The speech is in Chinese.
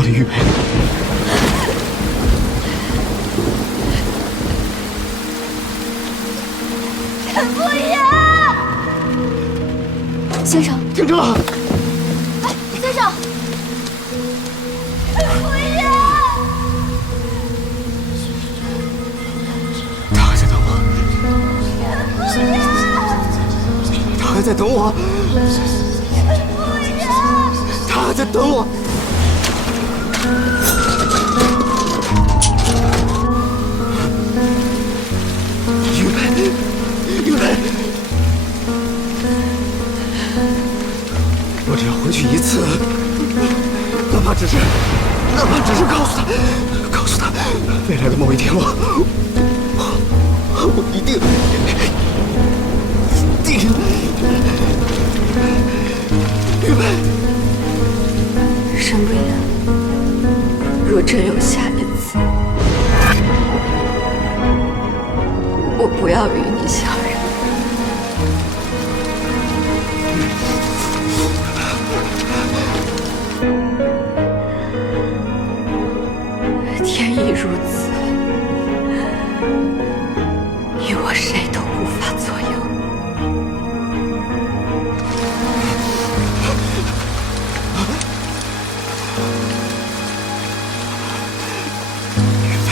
我的玉佩。陈不言，先生，停车！哎，先生，陈不言，他还在等我，陈不言，他还在等我，陈不言，他还在等我。玉佩，玉佩，我只要回去一次，哪怕只是告诉他，未来的某一天我一定。玉佩，沈不言，若真有下一次，我不要与你相认。天意如此，你我谁都无法左右。玉佩。